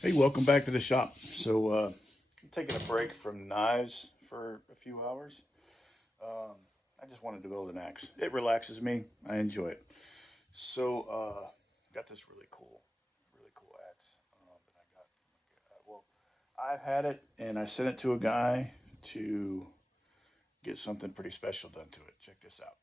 Hey, welcome back to the shop. I'm taking a break from knives for a few hours. Um, I just wanted to build an axe. It relaxes me. I enjoy it. Got this really cool axe that I got. Well, I've had it, and I sent it to a guy to get something pretty special done to it. Check this out: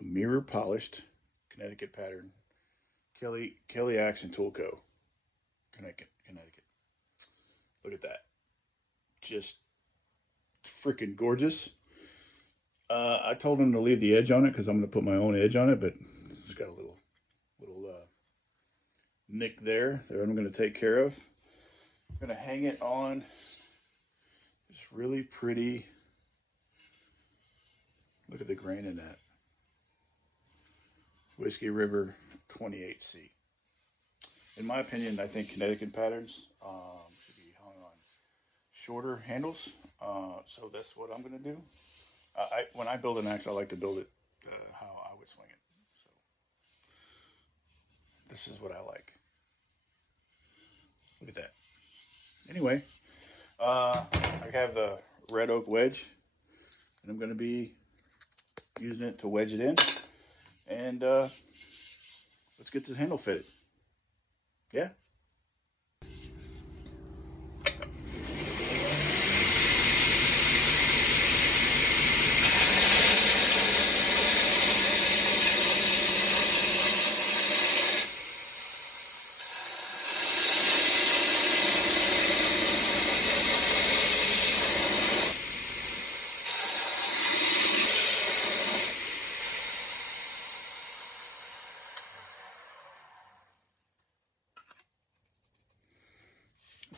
a mirror polished Connecticut pattern Kelly Axe and Tool Co. Connecticut. Look at that. Just freaking gorgeous. I told him to leave the edge on it because I'm going to put my own edge on it, but it's got a little nick there that I'm going to take care of. I'm going to hang it on this really pretty. Look at the grain in that Whiskey River 28C. In my opinion, I think Connecticut patterns should be hung on shorter handles. So that's what I'm going to do. When I build an axe, I like to build it how I would swing it. So this is what I like. Look at that. Anyway, I have the red oak wedge, and I'm going to be using it to wedge it in. And let's get the handle fitted. Yeah.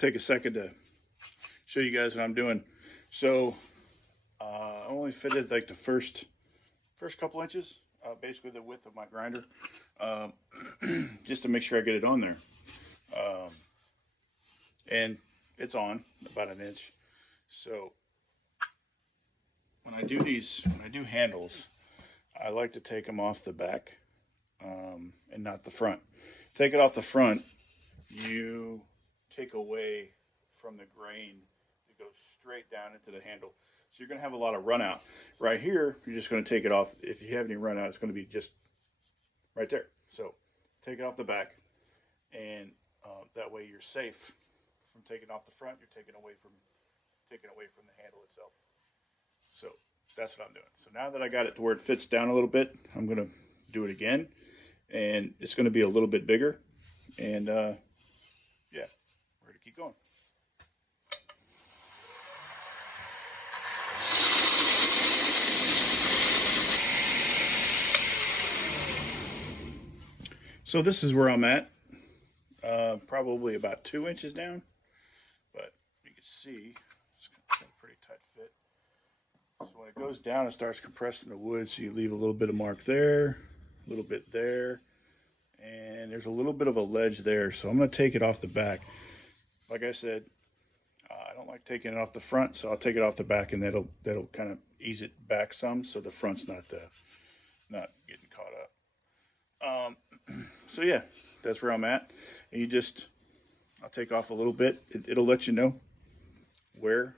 Take a second to show you guys what I'm doing. So I only fitted like the first couple inches, basically the width of my grinder, just to make sure I get it on there. And it's on about an inch. So when I do handles, I like to take them off the back and not the front. Take it off the front, you take away from the grain that goes straight down into the handle. So you're going to have a lot of run out. Right here, you're just going to take it off. If you have any run out, it's going to be just right there. So take it off the back, and that way you're safe from taking off the front. You're taking away from the handle itself. So that's what I'm doing. So now that I got it to where it fits down a little bit, I'm going to do it again, and it's going to be a little bit bigger. And yeah, ready to keep going. So this is where I'm at, probably about 2 inches down, but you can see it's got a pretty tight fit. So when it goes down, it starts compressing the wood, so you leave a little bit of mark there, a little bit there, and there's a little bit of a ledge there. So I'm going to take it off the back. Like I said, I don't like taking it off the front, so I'll take it off the back, and that'll kind of ease it back some, so the front's not getting caught up. So yeah, that's where I'm at. And I'll take off a little bit. It'll let you know where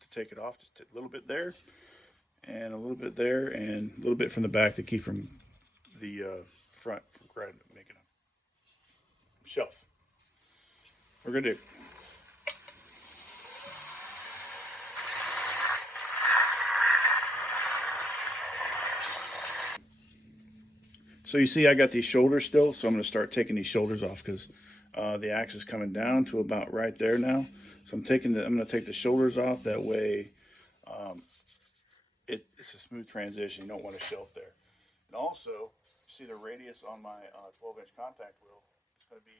to take it off. Just a little bit there, and a little bit there, and a little bit from the back to keep from the front from making a shelf. We're gonna do. So you see I got these shoulders still, so I'm going to start taking these shoulders off because the axe is coming down to about right there now. So I'm going to take the shoulders off. That way it's a smooth transition. You don't want a shelf there. And also, see the radius on my 12-inch contact wheel? It's going to be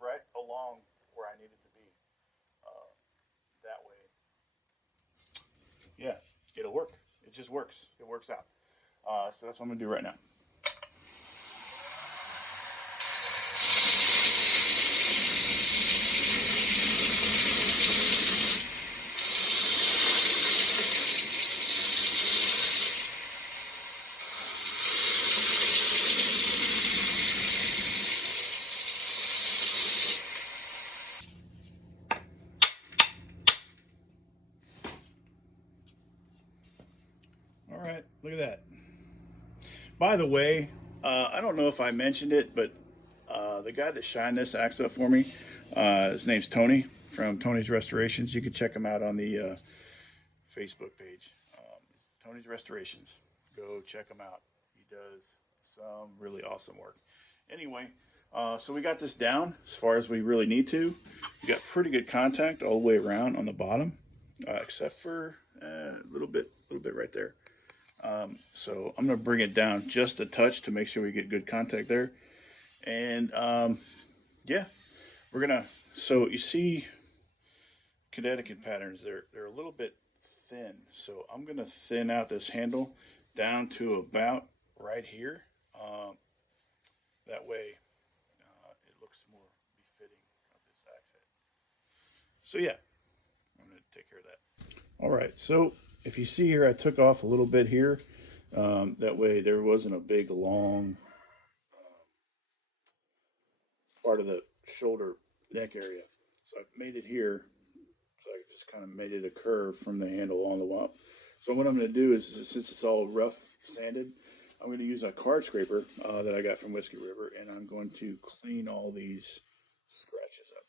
right along where I need it to be. That way, yeah, it'll work. It just works. It works out. So that's what I'm going to do right now. By the way, I don't know if I mentioned it, but the guy that shined this axe up for me, his name's Tony from Tony's Restorations. You can check him out on the Facebook page. Tony's Restorations. Go check him out. He does some really awesome work. Anyway, so we got this down as far as we really need to. We got pretty good contact all the way around on the bottom, except for a little bit right there. So I'm going to bring it down just a touch to make sure we get good contact there. And yeah, we're gonna. So you see, Connecticut patterns. They're a little bit thin. So I'm gonna thin out this handle down to about right here. That way, it looks more befitting of this axe head. So yeah, I'm gonna take care of that. All right. So if you see here, I took off a little bit here. That way, there wasn't a big long part of the shoulder neck area. So I made it here. So I just kind of made it a curve from the handle on the way up. So what I'm going to do is, since it's all rough sanded, I'm going to use a card scraper that I got from Whiskey River, and I'm going to clean all these scratches up.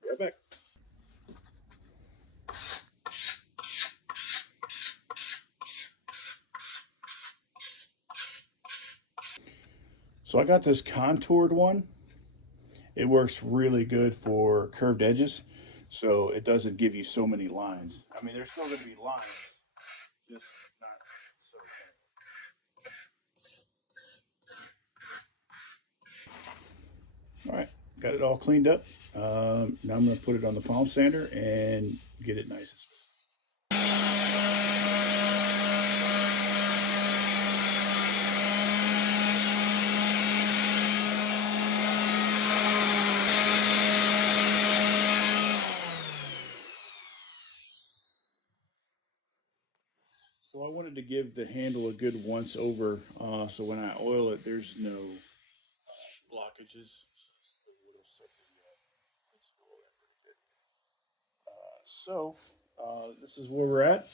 Be right back. So I got this contoured one. It works really good for curved edges, so it doesn't give you so many lines. I mean, there's still going to be lines, just not so many. All right, got it all cleaned up. Now I'm going to put it on the palm sander and get it nice and smooth. So I wanted to give the handle a good once over, so when I oil it, there's no blockages. So this is where we're at.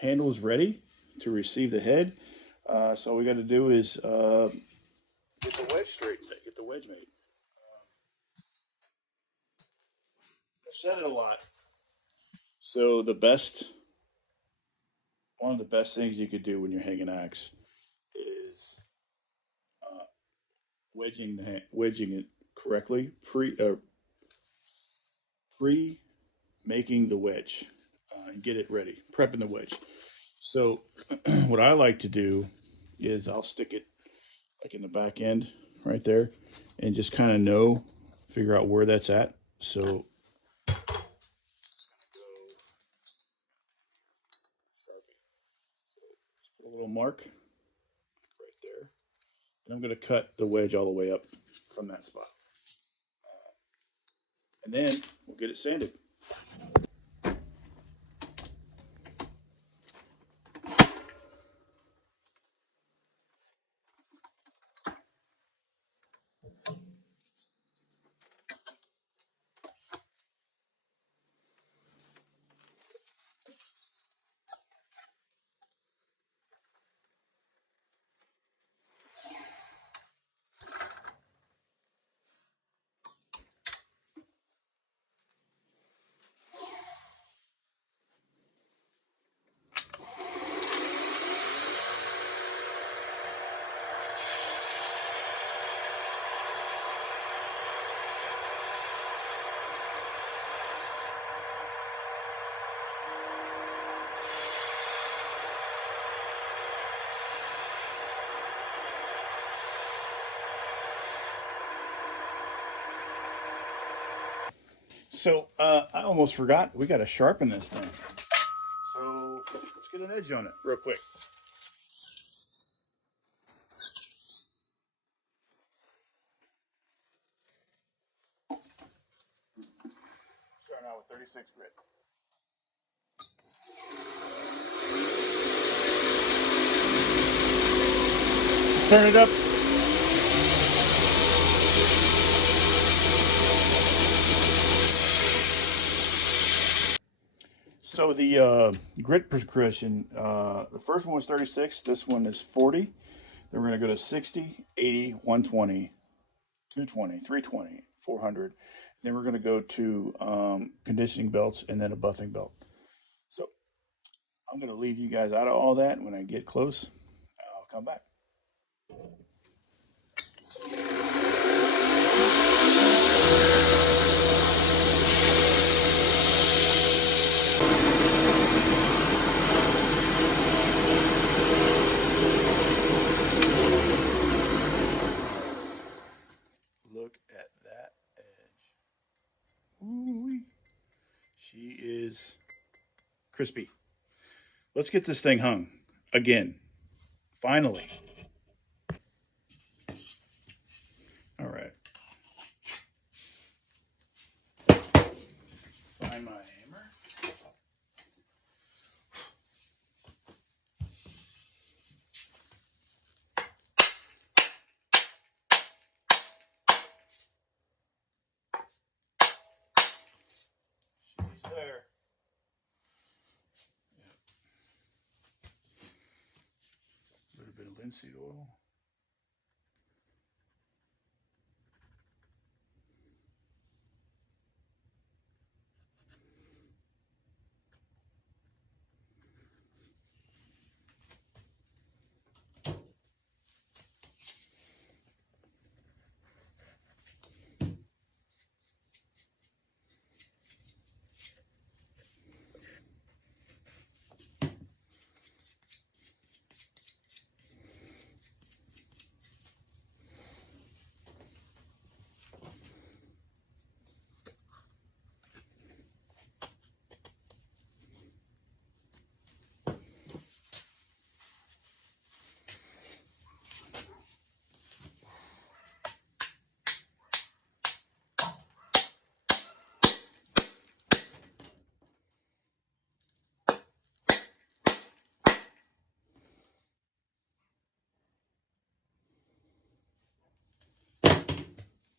Handle is ready to receive the head. So all we got to do is get the wedge straight, get the wedge made. I've said it a lot. So one of the best things you could do when you're hanging axe is wedging it correctly, pre making the wedge, and get it ready, prepping the wedge. So what I like to do is I'll stick it like in the back end right there, and just kind of figure out where that's at. So just put a little mark right there, and I'm going to cut the wedge all the way up from that spot, and then we'll get it sanded. So I almost forgot. We got to sharpen this thing. So let's get an edge on it real quick. Starting out with 36 grit. Turn it up. So the grit progression, the first one was 36. This one is 40. Then we're going to go to 60, 80, 120, 220, 320, 400. Then we're going to go to conditioning belts and then a buffing belt. So I'm going to leave you guys out of all that. When I get close, I'll come back. Look at that edge. Ooh-wee. She is crispy. Let's get this thing hung again. Finally. All right. Find my hammer. She's there. Yep. A little bit of linseed oil.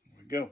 There we go.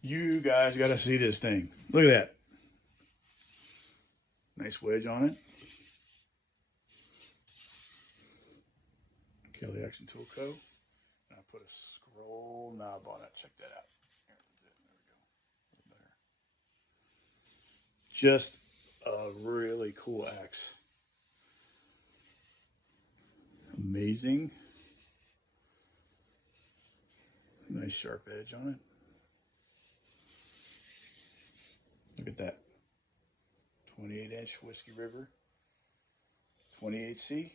You guys got to see this thing. Look at that. Nice wedge on it. Kelly Action Tool Co. And I put a scroll knob on it. Check that out. There we go. Just a really cool axe. Amazing. Nice sharp edge on it. Look at that. 28-inch Whiskey River. 28C.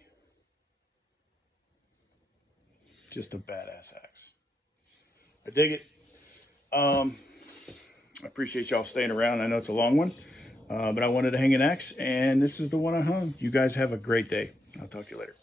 Just a badass axe. I dig it. I appreciate y'all staying around. I know it's a long one, but I wanted to hang an axe, and this is the one I hung. You guys have a great day. I'll talk to you later.